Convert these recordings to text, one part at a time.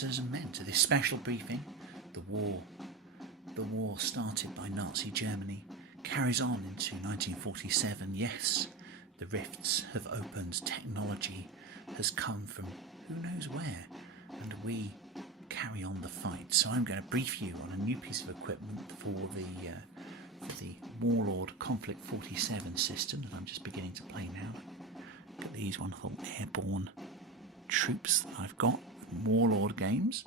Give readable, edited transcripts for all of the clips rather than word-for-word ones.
officers and men, to this special briefing. The war started by Nazi Germany carries on into 1947. Yes, the rifts have opened, technology has come from who knows where, and we carry on the fight. So I'm going to brief you on a new piece of equipment for the Warlord Konflikt 47 system that I'm just beginning to play now. Look at these wonderful airborne troops that I've got from Warlord Games.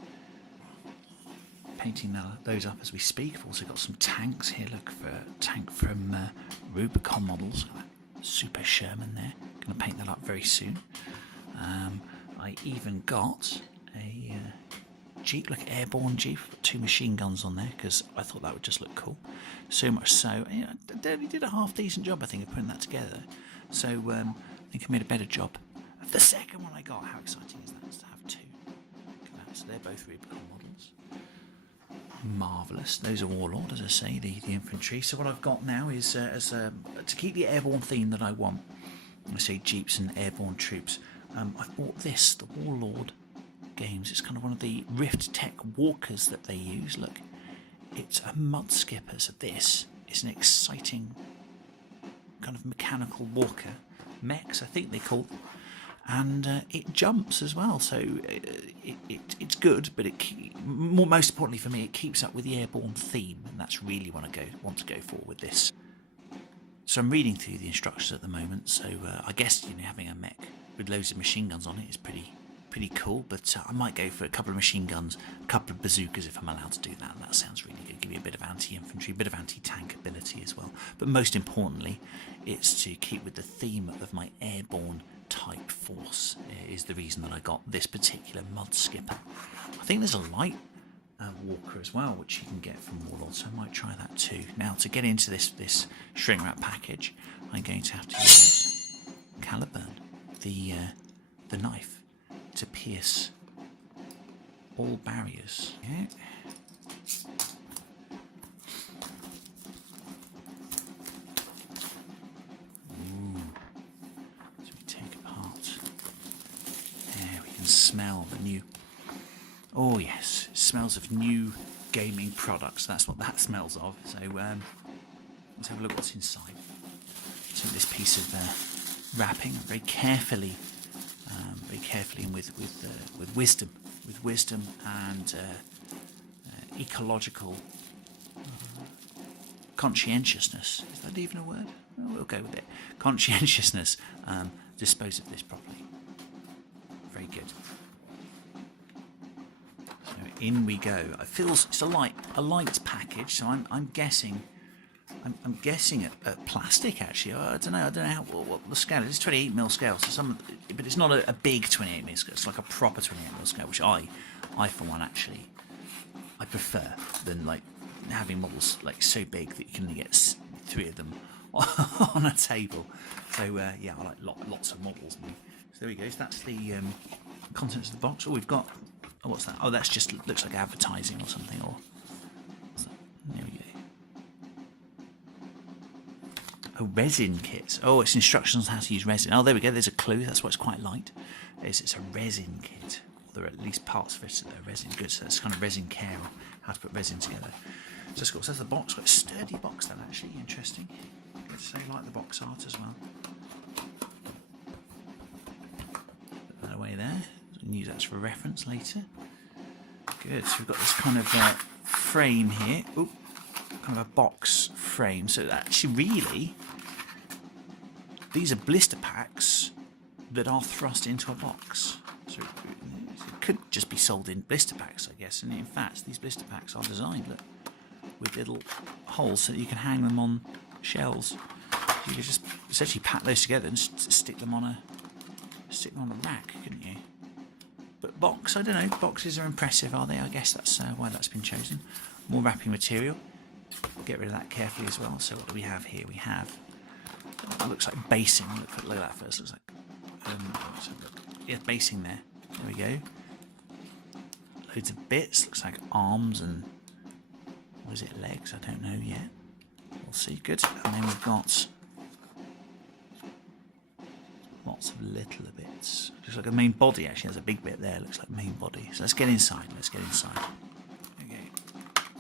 Painting those up as we speak. I've also got some tanks here. Look for a tank from Rubicon Models. Super Sherman there. Going to paint that up very soon. I even got a Jeep, like airborne Jeep, with 2 machine guns on there because I thought that would just look cool. So much so, I only did a half decent job, I think, of putting that together. So I think I made a better job of the second one I got. How exciting is that to have 2? Look at that. So they're both Rubicon Models. Marvellous. Those are Warlord, as I say, the infantry. So what I've got now is to keep the airborne theme that I want. I say Jeeps and airborne troops. I've bought this, the Warlord Games. It's kind of one of the Rift Tech walkers that they use. Look, it's a Mudskipper. So this is an exciting kind of mechanical walker. Mechs, I think they call them. And it jumps as well, so it's good, but most importantly for me, it keeps up with the airborne theme, and that's really what I want to go for with this. So I'm reading through the instructions at the moment. So I guess having a mech with loads of machine guns on it is pretty cool. But I might go for a couple of machine guns, a couple of bazookas if I'm allowed to do that. And that sounds really good. Give me a bit of anti-infantry, a bit of anti-tank ability as well. But most importantly, it's to keep with the theme of my airborne type force is the reason that I got this particular Mudskipper. I think there's a light walker as well, which you can get from Warlord, so I might try that too. Now, to get into this shrink wrap package, I'm going to have to use Caliburn, the knife, to pierce all barriers. Yeah. Smell the new. Oh yes, it smells of new gaming products. That's what that smells of. So let's have a look what's inside. So this piece of wrapping, very carefully and with wisdom and ecological conscientiousness. Is that even a word? Oh, we'll go with it. Conscientiousness. Dispose of this properly. Very good. So in we go. It feels it's a light package. So I'm guessing at plastic actually. I don't know how what the scale is. It's 28mm scale. So but it's not a big 28mm scale. It's like a proper 28mm scale, which I for one actually I prefer than like having models like so big that you can only get 3 of them on a table. So yeah, I like lots of models. So there we go. So that's the contents of the box. Oh, we've got. Oh, what's that? Oh, that's just looks like advertising or something. Or there we go. A resin kit. Oh, it's instructions on how to use resin. Oh, there we go. There's a clue. That's why it's quite light. It's a resin kit. There are at least parts of it that are resin. Good. So it's kind of resin care, or how to put resin together. So it's got. So that's the box. Got a sturdy box then. Actually, interesting. Good. So you like the box art as well. Away there, we can use that for reference later. Good, so we've got this kind of frame here. Ooh, kind of a box frame. So actually, really, these are blister packs that are thrust into a box. So it could just be sold in blister packs, I guess. And in fact, these blister packs are designed with little holes so that you can hang them on shelves. You can just essentially pack those together and stick them on a rack, couldn't you? But box, I don't know. Boxes are impressive, are they? I guess that's why that's been chosen. More wrapping material. Get rid of that carefully as well. So what do we have here? We have. It looks like basing. Look at that first. Looks like. Yeah, basing there. There we go. Loads of bits. Looks like arms and. Was it legs? I don't know yet. We'll see. Good. And then we've got. lots of little bits. Looks like a main body, actually. There's a big bit there. Looks like main body. So let's get inside. Let's get inside. Okay.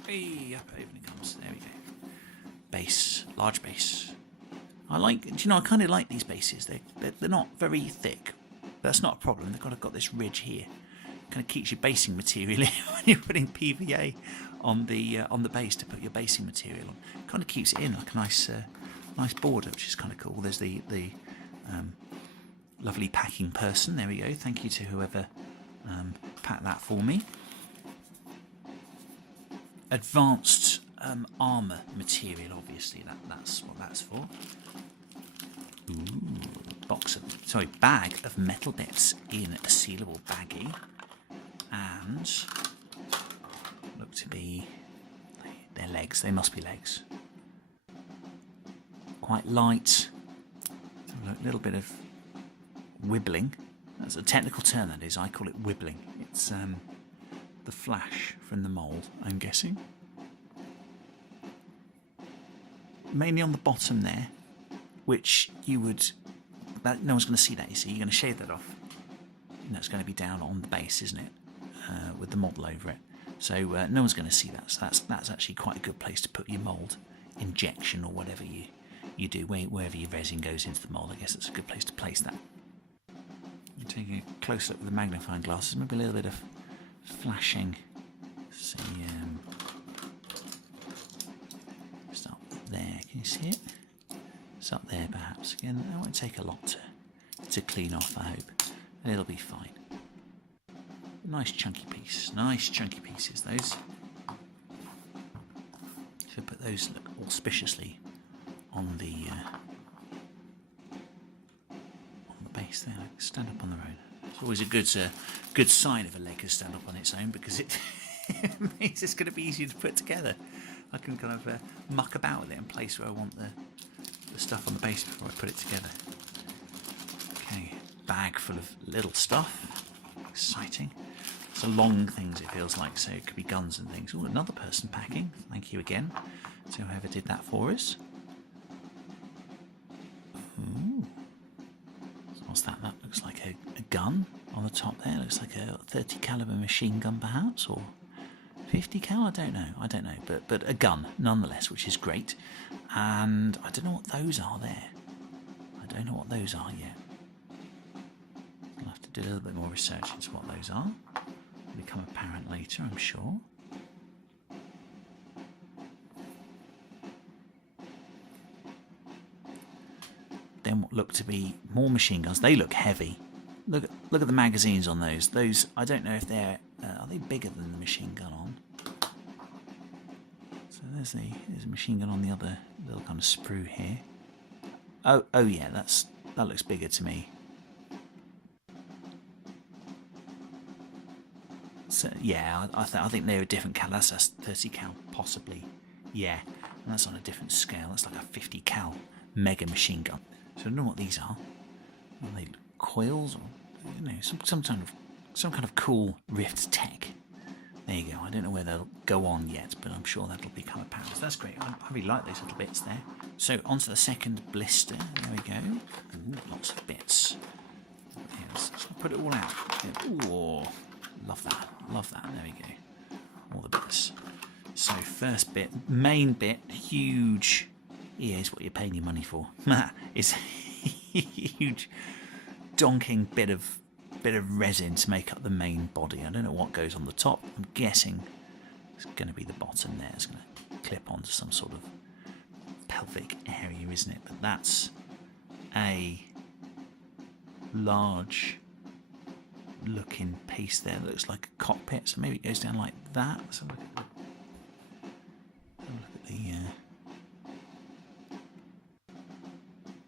Hey, up over it comes. There we go. Base. Large base. I kind of like these bases. They're not very thick. That's not a problem. They've got this ridge here. Kind of keeps your basing material in when you're putting PVA on the base to put your basing material on. Kind of keeps it in like a nice border, which is kind of cool. There's the lovely packing person. There we go. Thank you to whoever packed that for me. Advanced armour material, obviously. That's what that's for. Ooh, bag of metal bits in a sealable baggie. And look to be their legs. They must be legs. Quite light. A little bit of wibbling. That's a technical term, that is. I call it wibbling. It's the flash from the mould, I'm guessing. Mainly on the bottom there, which you would... no one's going to see that, you see. You're going to shave that off. And that's going to be down on the base, isn't it? With the model over it. So no one's going to see that. So that's actually quite a good place to put your mould injection or whatever you do, wherever your resin goes into the mould. I guess it's a good place to place that. You're taking a close look with the magnifying glasses, maybe a little bit of flashing. See, start there. Can you see it? It's up there, perhaps. Again, that won't take a lot to clean off, I hope. And it'll be fine. Nice chunky piece. Nice chunky pieces, those. Should put those, look, auspiciously on the base there. Stand up on their own. It's always a good sign if a leg can stand up on its own, because it means it's going to be easier to put together. I can kind of muck about with it and place where I want the stuff on the base before I put it together. Okay, bag full of little stuff. Exciting. So long things, it feels like, so it could be guns and things. Oh, another person packing. Thank you again to whoever did that for us. Ooh. What's that? That looks like a gun on the top there. Looks like a 30 caliber machine gun, perhaps, or 50 cal. I don't know. But a gun nonetheless, which is great. And I don't know what those are there. I don't know what those are yet. I'll have to do a little bit more research into what those are. It'll become apparent later, I'm sure. Then what look to be more machine guns. They look heavy. Look at the magazines on those. Those, I don't know if they're are they bigger than the machine gun on? So there's a machine gun on the other little kind of sprue here. Oh yeah, that looks bigger to me. So yeah, I think they're a different cal. That's a 30 cal, possibly. Yeah, and that's on a different scale. That's like a 50 cal mega machine gun. So I don't know what these are. Are they coils, or some kind of cool rift tech? There you go. I don't know where they'll go on yet, but I'm sure that'll become apparent. So that's great. I really like those little bits there. So onto the second blister. There we go. Ooh, lots of bits. Yeah, let's put it all out. Ooh, love that. Love that. There we go. All the bits. So first bit, main bit, huge. Yeah, is what you're paying your money for. It's a huge donking bit of resin to make up the main body. I don't know what goes on the top. I'm guessing it's going to be the bottom there. It's going to clip onto some sort of pelvic area, isn't it? But that's a large looking piece there. It looks like a cockpit, so maybe it goes down like that. Let's have a look at the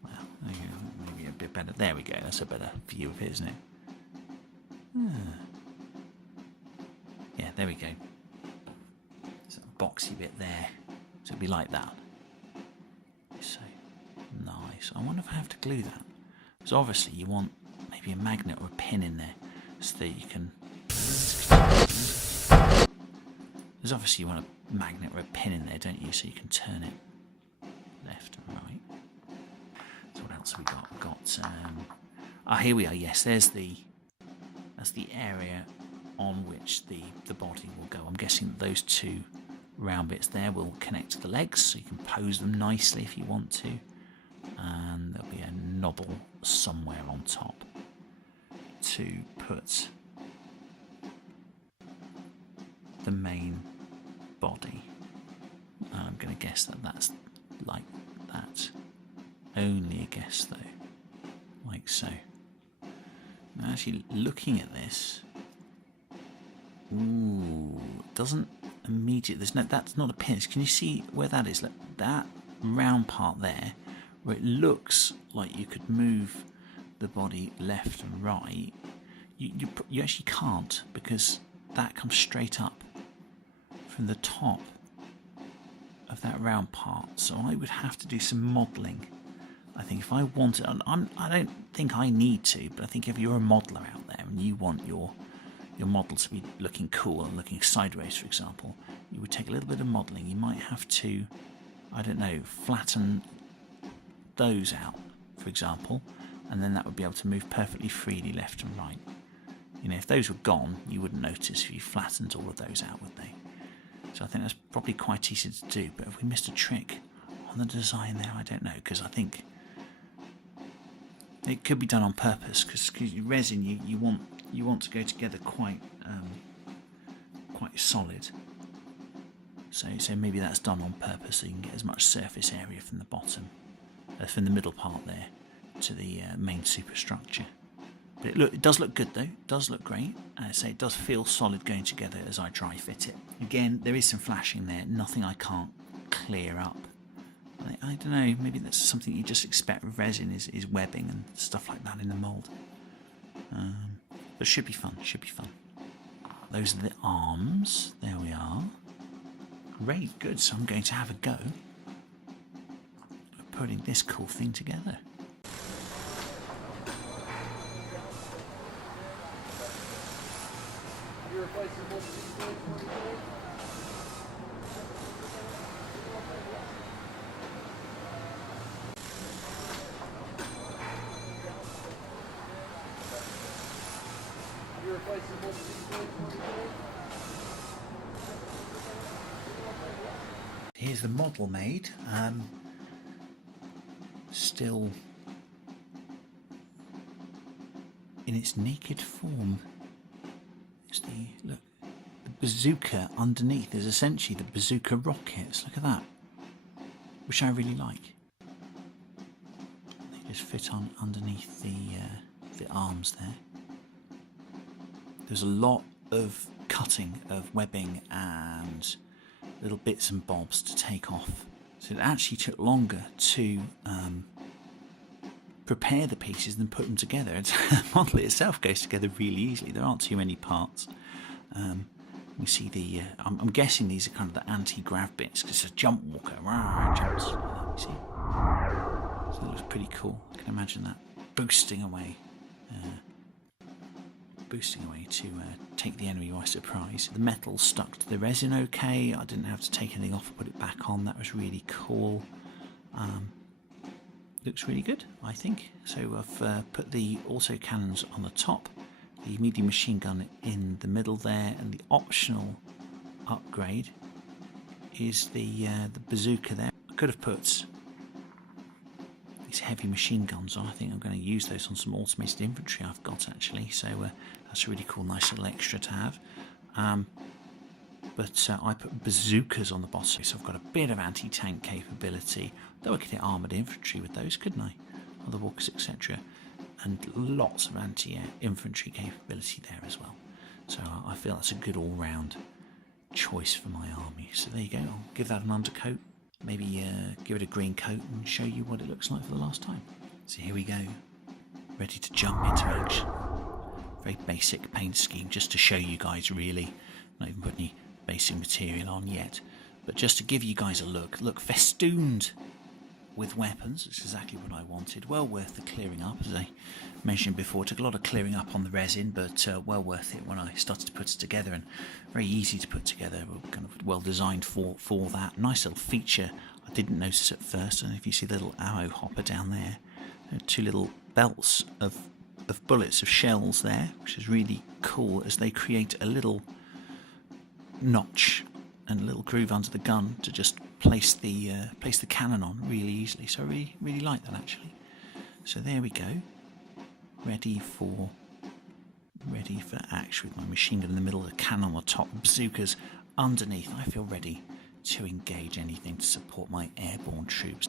well, maybe a bit better. There we go. That's a better view of it, isn't it? Yeah, there we go. There's a boxy bit there. So it'll be like that. So nice. I wonder if I have to glue that. Because obviously you want maybe a magnet or a pin in there so that you can... There's obviously you want a magnet or a pin in there, don't you? So you can turn it left and right. So what else have we got? We've got... Ah, here we are. Yes, that's the area on which the body will go. I'm guessing that those two round bits there will connect to the legs, so you can pose them nicely if you want to. And there'll be a knobble somewhere on top to put the main body. And I'm going to guess that that's like that. Only a guess though, like so. Now actually looking at this, ooh, doesn't immediately. That's not a pinch. Can you see where that is? Like that round part there, where it looks like you could move the body left and right. You actually can't, because that comes straight up from the top of that round part. So I would have to do some modelling. I think if I wanted, I don't think I need to, but I think if you're a modeller out there and you want your model to be looking cool and looking sideways, for example, you would take a little bit of modelling. You might have to, I don't know, flatten those out, for example, and then that would be able to move perfectly freely left and right. You know, if those were gone, you wouldn't notice if you flattened all of those out, would they? So I think that's probably quite easy to do, but if we missed a trick on the design there, I don't know, because I think it could be done on purpose, because resin you want to go together quite solid. So maybe that's done on purpose, so you can get as much surface area from the bottom, from the middle part there, to the main superstructure. But it does look good though. It does look great. I say it does feel solid going together as I dry fit it. Again, there is some flashing there. Nothing I can't clear up. I don't know, maybe that's something you just expect with resin is webbing and stuff like that in the mould. But should be fun, should be fun. Those are the arms, there we are. Great, good, so I'm going to have a go at putting this cool thing together. Here's the model made, still in its naked form. It's the bazooka underneath is essentially the bazooka rockets. Look at that, which I really like. They just fit on underneath the arms there. There's a lot of cutting of webbing and little bits and bobs to take off, so it actually took longer to prepare the pieces than put them together. The model itself goes together really easily. There aren't too many parts. You see the I'm guessing these are kind of the anti-grav bits, because it's a jump walker. Jumps. You see, so it looks pretty cool. I can imagine that boosting away to take the enemy by surprise. The metal stuck to the resin okay. I didn't have to take anything off and put it back on. That was really cool. Looks really good, I think. So I've put the auto cannons on the top, the medium machine gun in the middle there, and the optional upgrade is the bazooka there. I could have put these heavy machine guns on. I think I'm going to use those on some automated infantry I've got actually, so that's a really cool, nice little extra to have. But I put bazookas on the bottom, so I've got a bit of anti-tank capability, though I could hit armoured infantry with those, couldn't I? Or the walkers, etc. And lots of anti-infantry capability there as well. So I feel that's a good all-round choice for my army. So there you go, I'll give that an undercoat, maybe give it a green coat and show you what it looks like for the last time. So here we go, ready to jump into action. Very basic paint scheme, just to show you guys really, not even put any basic material on yet, but just to give you guys a look. Look, festooned with weapons, it's exactly what I wanted. Well worth the clearing up, as I mentioned before. It took a lot of clearing up on the resin, but well worth it when I started to put it together, and very easy to put together, kind of well designed for that. Nice little feature I didn't notice at first, and if you see the little ammo hopper down there, two little belts of of bullets, of shells there, which is really cool, as they create a little notch and a little groove under the gun to just place the cannon on really easily. So I really like that, actually. So there we go, ready for action with my machine gun in the middle, the cannon on the top, bazookas underneath. I feel ready to engage anything to support my airborne troops.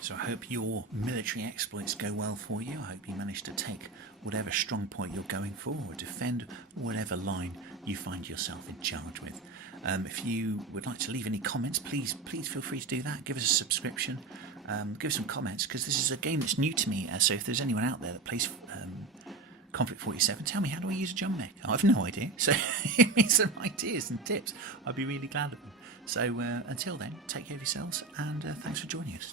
So I hope your military exploits go well for you. I hope you manage to take whatever strong point you're going for, or defend whatever line you find yourself in charge with. If you would like to leave any comments, please feel free to do that. Give us a subscription, give us some comments, because this is a game that's new to me. So if there's anyone out there that plays Konflikt 47, tell me, how do I use a jump mech? I have no idea, so give me some ideas and tips. I'd be really glad of them. So until then, take care of yourselves, and thanks for joining us.